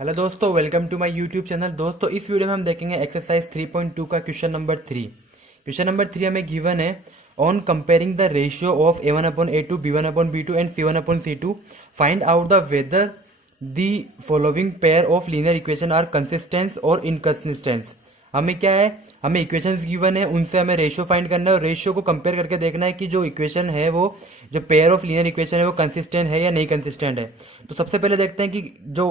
Hello दोस्तों, welcome to my YouTube channel. दोस्तों, इस वीडियो में हम देखेंगे एक्सरसाइज 3.2 का क्वेश्चन नंबर 3। क्वेश्चन नंबर 3 हमें गिवन है, on comparing the ratio of a1/a2 b1/b2 and c1/c2 find out the whether the following pair of linear equation are consistent और inconsistent. हमें क्या है, हमें इक्वेशंस गिवन है, उनसे हमें रेशियो फाइंड करना है और रेशियो को कंपेयर करके देखना है कि जो इक्वेशन है वो, जो पेयर ऑफ लीनियर इक्वेशन है वो कंसिस्टेंट है या नहीं कंसिस्टेंट है। तो सबसे पहले देखते हैं कि जो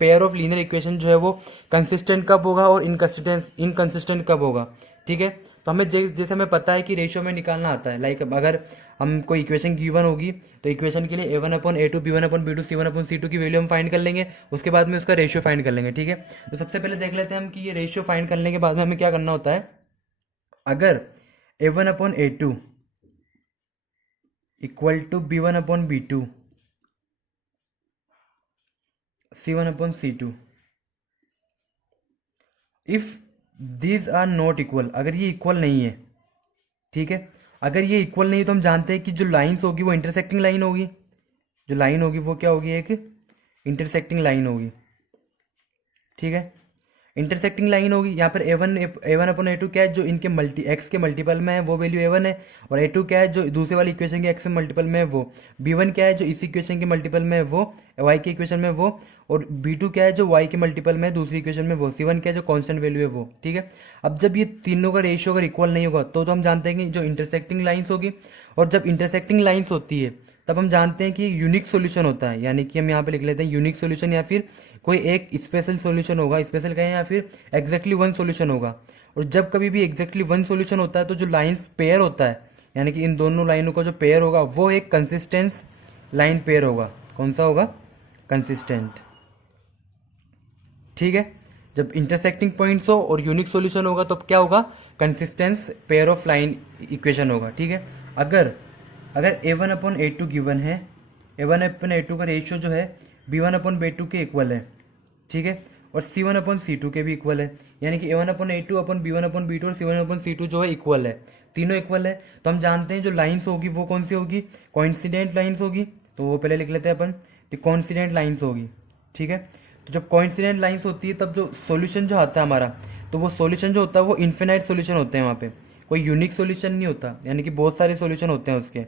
पेयर ऑफ लीनियर इक्वेशन जो है वो कंसिस्टेंट कब होगा और इनकंसिस्टेंट कब होगा। ठीक है, तो हमें जैसे हमें पता है कि रेशियो में निकालना आता है। लाइक अगर हम कोई इक्वेशन गिवन होगी तो इक्वेशन के लिए a1/a2 b1/b2 c1/c2 की वैल्यू हम फाइंड कर लेंगे, उसके बाद में उसका रेशियो फाइंड कर लेंगे। ठीक है, तो सबसे पहले देख लेते हैं हम कि ये रेशियो फाइंड करने के बाद में हमें क्या करना होता है। अगर a1/a2 equal to b1/b2 c1/c2, if these are not equal, अगर ये इक्वल नहीं है, ठीक है, अगर ये इक्वल नहीं है तो हम जानते हैं कि जो लाइंस होगी वो इंटरसेक्टिंग लाइन होगी। जो लाइन होगी वो क्या होगी, एक इंटरसेक्टिंग लाइन होगी। ठीक है, इंटरसेक्टिंग लाइन होगी। यहाँ पर a1/a2 क्या है, जो इनके एक्स के मल्टीपल में है वो वैल्यू a1 है, और a2 क्या है जो दूसरे वाली इक्वेशन के एक्स के मल्टीपल में है वो b1 क्या है जो इस इक्वेशन के मल्टीपल में है वो y के इक्वेशन में वो, और b2 क्या है जो y के मल्टीपल में है दूसरी इक्वेशन में वो, c1 क्या है जो कांस्टेंट वैल्यू है वो। ठीक है, अब जब ये तीनों का रेशियो अगर इक्वल नहीं होगा तो हम जानते हैं कि जो इंटरसेक्टिंग लाइन्स होगी, और जब इंटरसेक्टिंग लाइन्स होती है तब हम जानते हैं कि यूनिक सॉल्यूशन होता है। यानी कि हम यहाँ पे लिख लेते हैं यूनिक सॉल्यूशन, या फिर कोई एक स्पेशल सॉल्यूशन होगा, स्पेशल कहें या फिर एग्जैक्टली वन सॉल्यूशन होगा। और जब कभी भी एग्जैक्टली वन सॉल्यूशन होता है तो जो लाइंस पेयर होता है, यानी कि इन दोनों लाइनों का जो पेयर होगा वो एक कंसिस्टेंस लाइन पेयर होगा। कौन सा होगा, कंसिस्टेंट। ठीक है, जब इंटरसेक्टिंग पॉइंट्स हो और यूनिक सॉल्यूशन होगा तो क्या होगा, consistence pair of line equation होगा। ठीक है, अगर अगर a1/a2 गिवन है, a1/a2 का रेशियो जो है b1/b2 के इक्वल है, ठीक है, और c1/c2 के भी इक्वल है, यानी कि a1/a2 अपन b1/b2 और c1/c2 जो है इक्वल है, तीनों इक्वल है, तो हम जानते हैं जो लाइंस होगी वो कौन सी होगी, कोइंसिडेंट लाइंस होगी। तो वो पहले लिख लेते हैं अपन, तो कोइंसिडेंट लाइंस होगी। ठीक है, तो जब कोइंसिडेंट लाइंस होती है तब जो सॉल्यूशन जो आता है हमारा, तो वो सॉल्यूशन जो होता है वो इन्फिनाइट सॉल्यूशन होते हैं। वहाँ पे कोई यूनिक सॉल्यूशन नहीं होता, यानी कि बहुत सारे सॉल्यूशन होते हैं उसके।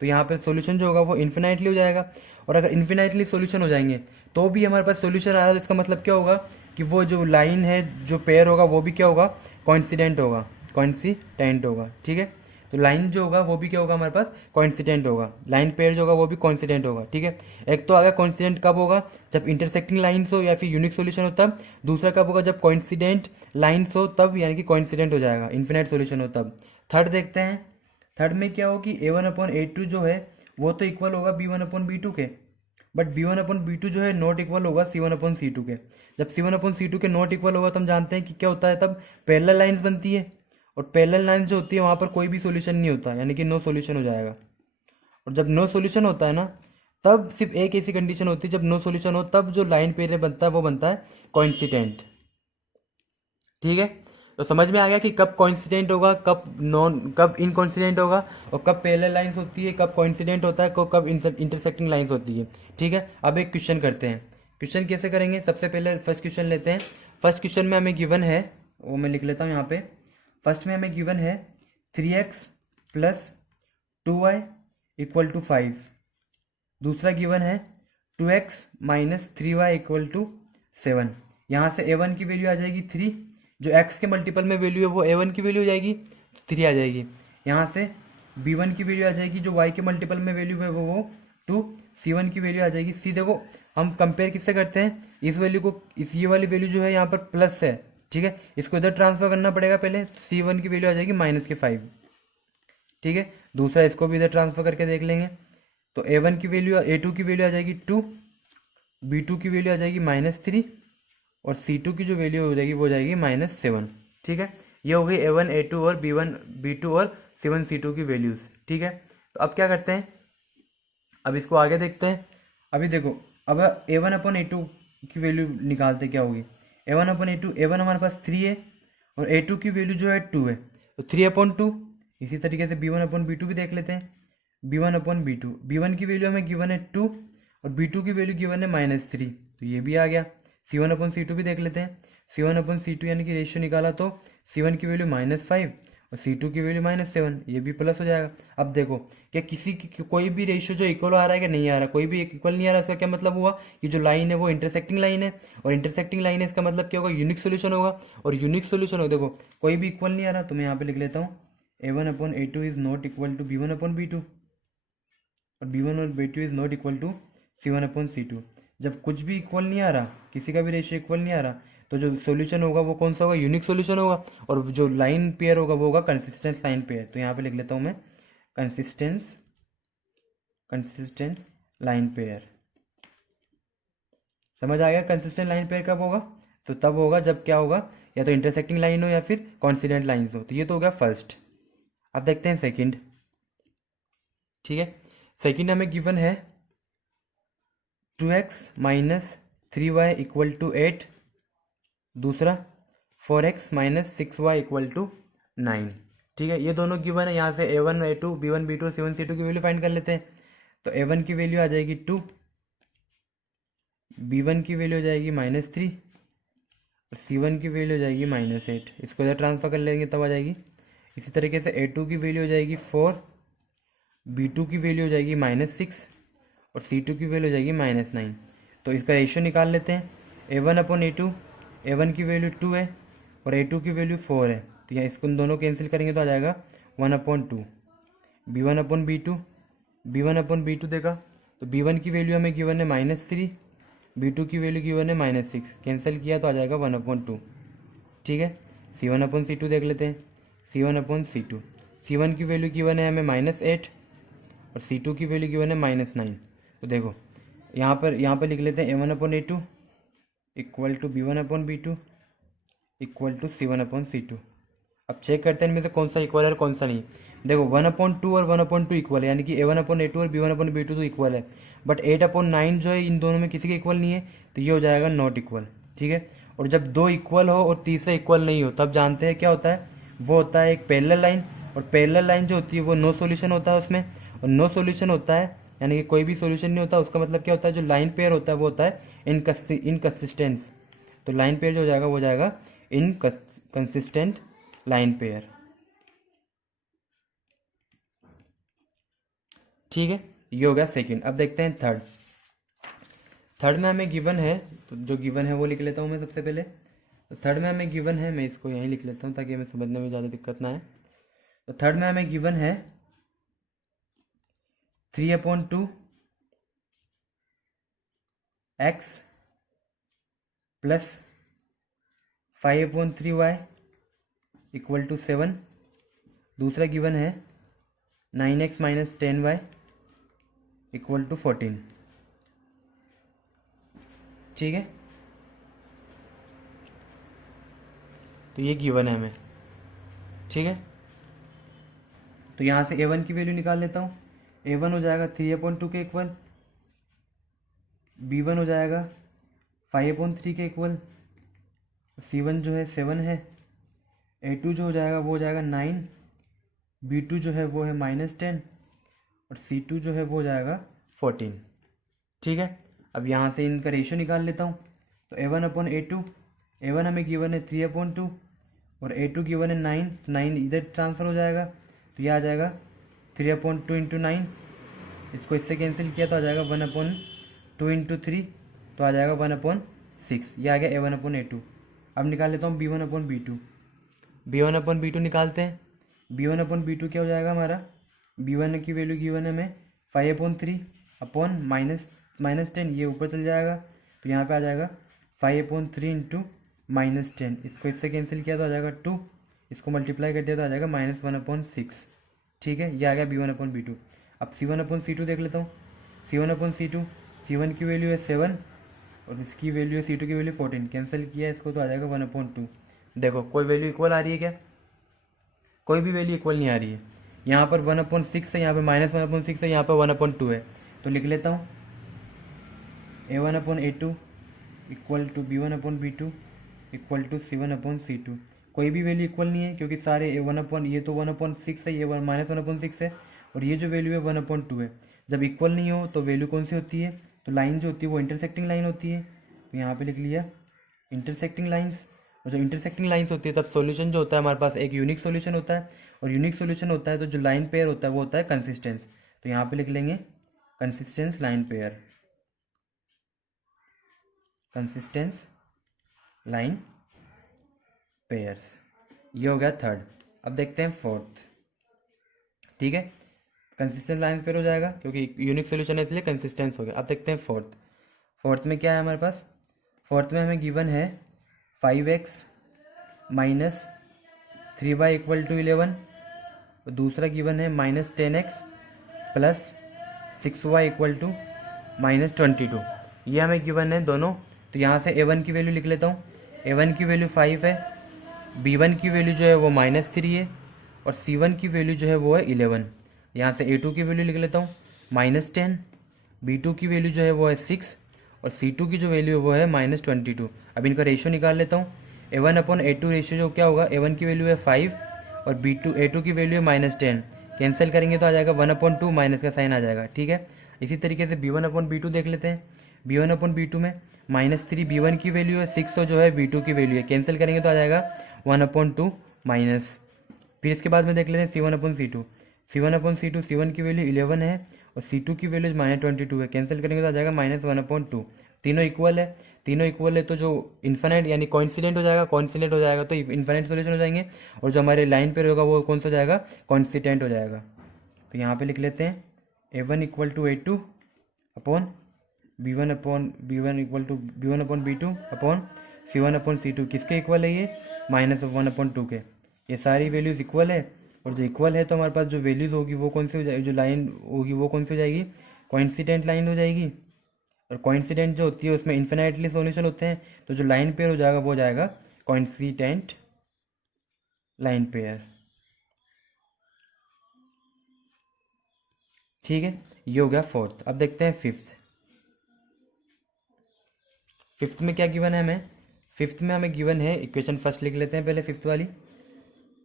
तो यहाँ पे सॉल्यूशन जो होगा वो इन्फिनाइटली हो जाएगा, और अगर इन्फिनाइटली सॉल्यूशन हो जाएंगे तो भी हमारे पास सॉल्यूशन आ रहा है, तो इसका मतलब क्या होगा कि वो जो लाइन है, जो पेयर होगा वो भी क्या होगा, कोइंसिडेंट होगा, कोइंसिडेंट होगा। ठीक है, तो लाइन जो होगा वो भी क्या होगा, हमारे पास कोइंसिडेंट होगा, लाइन पेयर जो होगा वो भी कोइंसिडेंट होगा। ठीक है, एक तो आ गया कोइंसिडेंट कब होगा, जब इंटरसेक्टिंग लाइन्स हो या फिर यूनिक सॉल्यूशन हो तब। दूसरा कब होगा, जब कोइंसिडेंट लाइन्स हो तब, यानी कि कोइंसिडेंट हो जाएगा, इन्फिनाइट सॉल्यूशन हो तब। थर्ड देखते हैं, थर्ड में क्या हो कि a1/a2 जो है वो तो इक्वल होगा b1/b2 के, बट b1/b2 जो है नॉट इक्वल होगा c1/c2 के। जब c1/c2 के नॉट इक्वल होगा तो हम जानते हैं कि क्या होता है, तब पैरेलल लाइंस बनती है, और पैरेलल लाइंस जो होती है वहाँ पर कोई भी सॉल्यूशन नहीं होता, यानी कि नो सॉल्यूशन हो जाएगा। और जब नो सॉल्यूशन होता है ना, तब सिर्फ एक ऐसी कंडीशन होती है, जब नो सॉल्यूशन हो तब जो लाइन पेयर बनता है वो बनता है कोइंसिडेंट। ठीक है, तो समझ में आ गया कि कब कोइंसिडेंट होगा, कब इनकोइंसिडेंट होगा, और कब पैरेलल लाइंस होती है, कब कोइंसिडेंट होता है, कब इंटरसेक्टिंग लाइंस होती है। ठीक है, अब एक क्वेश्चन करते हैं। क्वेश्चन कैसे करेंगे, सबसे पहले फर्स्ट क्वेश्चन लेते हैं। फर्स्ट क्वेश्चन में हमें गिवन है, वो मैं लिख लेता हूँ यहाँ पे। फर्स्ट में हमें गिवन है 3x plus 2y equal to 5। दूसरा गिवन है 2x minus 3y equal to 7। यहाँ से a1 की वैल्यू आ जाएगी 3, जो x के मल्टीपल में वैल्यू है वो a1 की वैल्यू हो जाएगी, 3 आ जाएगी। यहाँ से b1 की वैल्यू आ जाएगी, जो y के मल्टीपल में वैल्यू है वो 2, c1 की वैल्यू आ जाएगी c। देखो हम कंपेयर किससे करते हैं, इस वैल्यू को, इस ये वाली वैल्यू जो है यहाँ पर प्लस है, ठीक है, इसको इधर ट्रांसफर करना पड़ेगा पहले, c1 की वैल्यू आ जाएगी -5। ठीक है, दूसरा इसको भी इधर ट्रांसफर करके देख लेंगे, तो a1 की वैल्यू, a2 की वैल्यू आ जाएगी 2, b2 की वैल्यू आ जाएगी -3, और c2 की जो वैल्यू हो जाएगी वो हो जाएगी -7। ठीक है, ये हो गई a1 a2 और b1 b2 और c1 c2 की वैल्यूज़। ठीक है, तो अब क्या करते हैं, अब इसको आगे देखते हैं। अभी देखो, अब a1/a2 की वैल्यू निकालते क्या होगी, a1/a2, a1 हमारे पास 3 है, और a2 की वैल्यू जो है 2 है, तो 3/2। इसी तरीके से b1/b2 भी देख लेते हैं, b1/b2, b1 की वैल्यू हमें गिवन है 2, और b2 की वैल्यू गिवन है -3, तो ये भी आ गया। C1/C2 भी देख लेते हैं। C1/C2 यानी कि रेशियो निकाला तो C1 की वैल्यू -5 और C2 की वैल्यू -7, ये भी प्लस हो जाएगा। अब देखो क्या किसी की कोई भी रेशियो जो इक्वल आ रहा है कि नहीं आ रहा, कोई भी इक्वल नहीं आ रहा, इसका क्या मतलब हुआ कि जो लाइन है वो इंटरसेक्टिंग लाइन है, और इंटरसेक्टिंग लाइन है इसका मतलब क्या होगा, यूनिक सोल्यूशन होगा। और यूनिक सोल्यूशन हो, देखो कोई भी इक्वल नहीं आ रहा तो मैं यहाँ पे लिख लेता हूँ A1/A2 is not equal to B1/B2 और B1 और B2 is not equal to C1/C2। जब कुछ भी इक्वल नहीं आ रहा, किसी का भी रेशियो इक्वल नहीं आ रहा, तो जो सॉल्यूशन होगा वो कौन सा होगा, यूनिक सॉल्यूशन होगा। और जो लाइन पेयर होगा वो होगा कंसिस्टेंट लाइन पेयर। तो यहाँ पे लिख लेता हूँ मैं कंसिस्टेंट लाइन पेयर। समझ आ गया कंसिस्टेंट लाइन पेयर कब होगा, तो तब होगा जब क्या होगा, या तो इंटरसेक्टिंग लाइन हो या फिर कॉन्सिडेंट लाइन्स हो। तो ये तो हो गया फर्स्ट। अब देखते हैं सेकंड। ठीक है, सेकंड हमें गिवन है 2x - 3y = 8, दूसरा 4x - 6y = 9। ठीक है, ये दोनों गिवन है। यहाँ से A1 A2 B1 B2 C1 C2 की वैल्यू फाइंड कर लेते हैं। तो A1 की वैल्यू आ जाएगी 2, B1 की वैल्यू हो जाएगी -3 और C1 की वैल्यू हो जाएगी -8। इसको इधर ट्रांसफर कर लेंगे तब आ जाएगी। इसी तरीके से A2 की वैल्यू हो जाएगी 4, B2 की वैल्यू हो जाएगी -6 और C2 की वैल्यू हो जाएगी -9। तो इसका रेशियो निकाल लेते हैं। A1/A2, A1 की वैल्यू 2 है और A2 की वैल्यू 4 है, तो यहाँ इसको दोनों कैंसिल करेंगे तो आ जाएगा 1/2। B1/B2, B1/B2 देखा तो B1 की वैल्यू हमें गिवन है -3, B2 की वैल्यू गिवन है -6, कैंसिल किया तो आ जाएगा 1/2। ठीक है, C1/C2 देख लेते हैं। C1/C2, C1 की वैल्यू गिवन है हमें -8 और C2 की वैल्यू गिवन है -9। तो देखो यहाँ पर लिख लेते हैं A1/A2 = B1/B2 = C1/C2। अब चेक करते हैं इनमें से कौन सा इक्वल है और कौन सा नहीं। देखो 1/2 और 1/2 इक्वल है, यानी कि A1/A2 और B1/B2 तो इक्वल है, बट 8/9 जो है इन दोनों में किसी के इक्वल नहीं है, तो ये हो जाएगा नॉट इक्वल। ठीक है, और जब दो इक्वल हो और तीसरा इक्वल नहीं हो तब जानते हैं क्या होता है, वो होता है एक पैरेलल लाइन। और पैरेलल लाइन जो होती है वो नो सॉल्यूशन होता है उसमें, और नो सॉल्यूशन होता है यानी कि कोई भी सॉल्यूशन नहीं होता। उसका मतलब क्या होता है, जो लाइन पेयर होता है वो होता है इनकंसिस्टेंस। तो लाइन पेयर जो हो जाएगा वो हो जाएगा इनकंसिस्टेंट लाइन पेयर। ठीक है, ये हो गया सेकंड। अब देखते हैं थर्ड। थर्ड में हमें गिवन है, तो जो गिवन है वो लिख लेता हूँ मैं सबसे पहले। तो थर्ड में हमें गिवन है, मैं इसको यहीं लिख लेता हूँ ताकि हमें समझने में ज़्यादा दिक्कत ना आए। तो थर्ड में हमें गिवन है 3/2 x + 5/3y = 7, दूसरा गिवन है 9x - 10y = 14। ठीक है, तो ये गिवन है हमें। ठीक है, तो यहाँ से A1 की वैल्यू निकाल लेता हूँ। A1 हो जाएगा 3/2 के इक्वल, B1 हो जाएगा 5/3 के इक्वल, C1 जो है 7 है, A2 जो हो जाएगा वो हो जाएगा 9, B2 जो है वो है -10 और C2 जो है वो हो जाएगा 14। ठीक है, अब यहाँ से इनका रेशियो निकाल लेता हूँ। तो A1/A2, A1 हमें गिवन है 3/2 और A2 गिवन है 9, 9 इधर ट्रांसफ़र हो जाएगा, तो यह आ जाएगा 3/2 × 9। इसको इससे कैंसिल किया तो आ जाएगा 1/2 × 3, तो आ जाएगा 1/6। ये आ गया A1/A2। अब निकाल लेता हूँ B1/B2। B1/B2 निकालते हैं। B1/B2 क्या हो जाएगा हमारा, B1 की वैल्यू गिवन है हमें 5/3 अपॉन -10, ये ऊपर चल जाएगा, तो यहाँ पे आ जाएगा 5/3 × -10। इसको इससे कैंसिल किया तो आ जाएगा 2, इसको मल्टीप्लाई कर दिया तो आ जाएगा -1/6। ठीक है, ये आ गया B1/B2। अब C1/C2 देख लेता हूँ। C1/C2, C1 की वैल्यू है 7 और इसकी वैल्यू है C2 की वैल्यू 14, कैंसिल किया इसको तो आ जाएगा 1/2। देखो कोई वैल्यू इक्वल आ रही है क्या, कोई भी वैल्यू इक्वल नहीं आ रही है। यहाँ पर 1/6 है, यहाँ पे -1/6 है, यहाँ पर 1/2 है। तो लिख लेता हूँ A1/A2 = B1/B2 = C1/C2। कोई भी वैल्यू इक्वल नहीं है क्योंकि सारे ये तो 1/6 है, ये -1/6 है और ये जो वैल्यू है 1/2 है। जब इक्वल नहीं हो तो वैल्यू कौन सी होती है, तो लाइन जो होती है वो इंटरसेक्टिंग लाइन होती है। तो यहाँ पे लिख लिया इंटरसेक्टिंग लाइंस। और जो इंटरसेक्टिंग लाइंस होती है तब सॉल्यूशन जो होता है हमारे पास एक यूनिक सॉल्यूशन होता है, और यूनिक सॉल्यूशन होता है तो जो लाइन पेयर होता है वो होता है कंसिस्टेंस। तो यहाँ पे लिख लेंगे consistence line pair, consistence line pairs. ये हो गया थर्ड। अब देखते हैं फोर्थ। ठीक है, कंसिस्टेंट लाइन पेयर हो जाएगा क्योंकि यूनिक सॉल्यूशन है इसलिए कंसिस्टेंस हो गया। अब देखते हैं फोर्थ। फोर्थ में क्या है हमारे पास? फोर्थ में हमें गिवन है 5x minus 3y equal to 11, और दूसरा गिवन है minus 10x plus 6y equal to minus 22। ये हमें गिवन है दोनों। तो यहाँ से a1 की वैल्यू लिख लेता हूँ। a1 की वैल्यू 5 है, b1 की वैल्यू जो है वो -3 है, और c1 की वैल्यू जो है वो है 11। यहाँ से a2 की वैल्यू लिख लेता हूँ -10, b2 की वैल्यू जो है वो है 6, और c2 की जो वैल्यू है वो है -22। अब इनका रेशियो निकाल लेता हूँ। a1/a2 रेशियो जो क्या होगा, a1 की वैल्यू है 5 और a2 की वैल्यू है -10, कैंसिल करेंगे तो आ जाएगा 1/2, माइनस का साइन आ जाएगा। ठीक है, इसी तरीके से b1/b2 देख लेते हैं। b1/b2 में -3 b1 की वैल्यू है, 6 तो जो है b2 की वैल्यू है, कैंसिल करेंगे तो आ जाएगा 1/2 माइनस। फिर इसके बाद में देख लेते हैं c1/c2। c1/c2 c1 की वैल्यू 11 है और c2 की वैल्यू -22 है, कैंसिल करेंगे तो आ जाएगा -1/2। तीनों इक्वल है, तीनों इक्वल है तो जो इन्फिनाइट यानी कॉन्स्टेंट हो जाएगा, कॉन्स्टेंट हो जाएगा तो इन्फिनाइट सॉल्यूशन हो जाएंगे, और जो हमारे लाइन पे होगा वो कौन सा हो जाएगा, कॉन्स्टेंट हो जाएगा। तो यहाँ पे लिख लेते हैं a1 equal to a2 upon b1 equal to b1/b2 upon c1/c2। किसके इक्वल है ये, -1/2 के। ये सारी वैल्यूज इक्वल है, और जो इक्वल है तो हमारे पास जो वैल्यूज होगी वो कौन सी हो जाएगी, जो लाइन होगी वो कौन सी हो जाएगी, कोइंसिडेंट लाइन हो जाएगी। और कोइंसिडेंट जो होती है उसमें इन्फिनाइटली सॉल्यूशन होते हैं, तो जो लाइन पेयर हो जाएगा वो हो जाएगा कोइंसिडेंट लाइन पेयर। ठीक है, ये हो गया फोर्थ। अब देखते हैं फिफ्थ। फिफ्थ में क्या गिवन है हमें? फिफ्थ में हमें गिवन है, इक्वेशन फर्स्ट लिख लेते हैं पहले फिफ्थ वाली।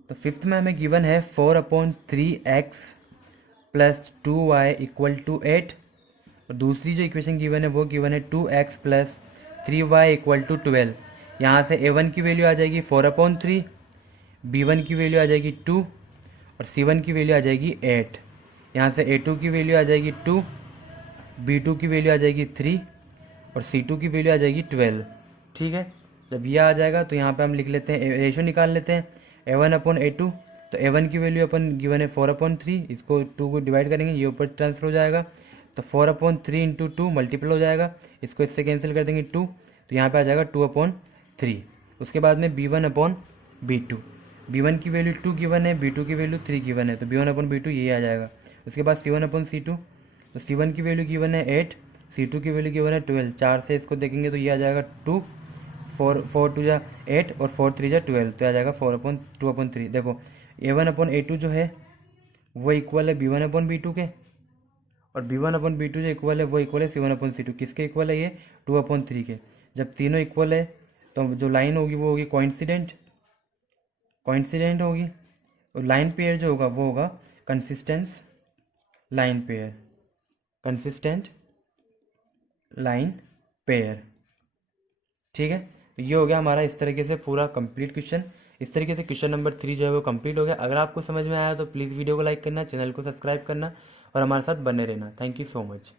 तो फिफ्थ में हमें गिवन है 4/3x plus 2y equal to 8, और दूसरी जो इक्वेशन गिवन है वो गिवन है 2x plus 3y equal to 12। यहाँ से a1 की वैल्यू आ जाएगी 4/3, b1 की वैल्यू आ जाएगी 2, और c1 की वैल्यू आ जाएगी 8। यहाँ से a2 की वैल्यू आ जाएगी 2, b2 की वैल्यू आ जाएगी 3, और c2 की वैल्यू आ जाएगी 12। ठीक है, जब यह आ जाएगा तो यहाँ पे हम लिख लेते हैं, रेशो निकाल लेते हैं a1/a2। तो a1 की वैल्यू अपन गिवन है 4/3, इसको 2 को डिवाइड करेंगे, ये ऊपर ट्रांसफर हो जाएगा, तो 4/3 इंटू 2 मल्टीपल हो जाएगा, इसको इससे कैंसिल कर देंगे 2, तो यहाँ पे आ जाएगा 2/3। उसके बाद में b1/b2, b1 की वैल्यू 2 गिवन है, b2 की वैल्यू 3 गिवन है, तो b1/b2 ये आ जाएगा। उसके बाद c1/c2, तो c1 की वैल्यू गिवन है 8, c2 की वैल्यू गिवन है 12, 4 से इसको देखेंगे तो ये आ जाएगा 2, 4 2 जा 8 और 4 3 जा 12, तो आ जाएगा 4/2/3। देखो a1/a2 जो है वो इक्वल है b1/b2 के, और b1/b2 जो इक्वल है वो इक्वल है c1/c2। किसके इक्वल है ये, 2/3 के। जब तीनों इक्वल है तो जो लाइन होगी वो होगी कोइंसिडेंट होगी, और लाइन पेयर जो होगा वो होगा consistence line pair, consistent line pair. ठीक है, तो ये हो गया हमारा इस तरीके से पूरा कंप्लीट क्वेश्चन। इस तरीके से क्वेश्चन नंबर 3 जो है वो कंप्लीट हो गया। अगर आपको समझ में आया तो प्लीज़ वीडियो को लाइक करना, चैनल को सब्सक्राइब करना और हमारे साथ बने रहना। Thank you so much.